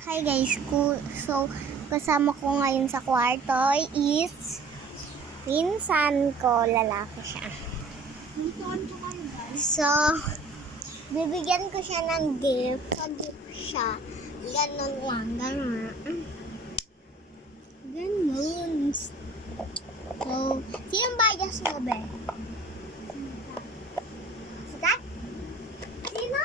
Hi guys, so kasama ko ngayon sa kwarto is pinsan ko, lalaki siya. So, bibigyan ko siya ng gift. Pag-gift siya, ganun lang, ganun. Ganun. So, sinong bias mo, be? Sikat? Sino?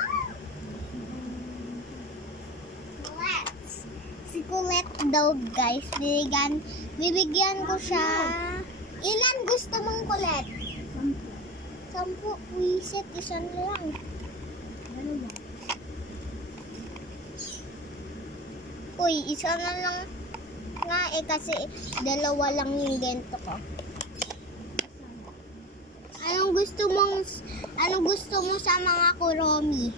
Si Colette daw, guys. Bibigyan ko siya. Ilan gusto mong Colette? 10. Wisit, isa na lang. Uy, isa na lang nga kasi dalawa lang yung gento ko. Anong gusto mo sa mga kuromi?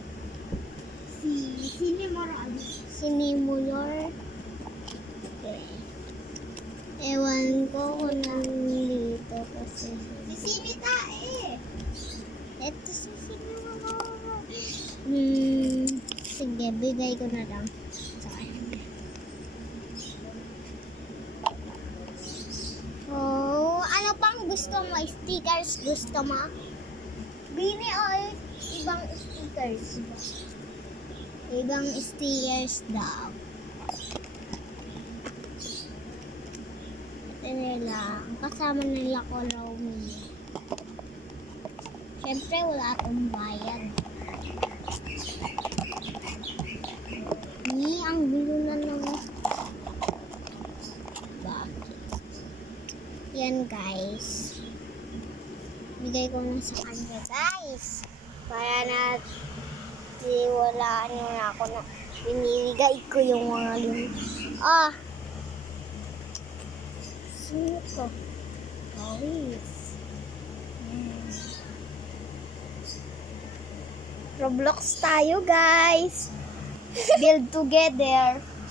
Sinimulor. Okay. Ewan ko kung nandito kasi. Sinita eh. Ito si Sinimulor. Sige, bigay ko na lang. Sa kanya. Oh, ano pang gusto mo? Stickers gusto mo? Bini o ibang stickers? Ibang stickers daw. Ito nila. Kasama nila ko Romy. Siyempre wala akong bayad. Ang gulo na ng bakit. Yan guys. Bigay ko na sa kanya guys. Para na wala na ako na binibigay ko yung mga sino to? Guys. Roblox tayo guys. Build together.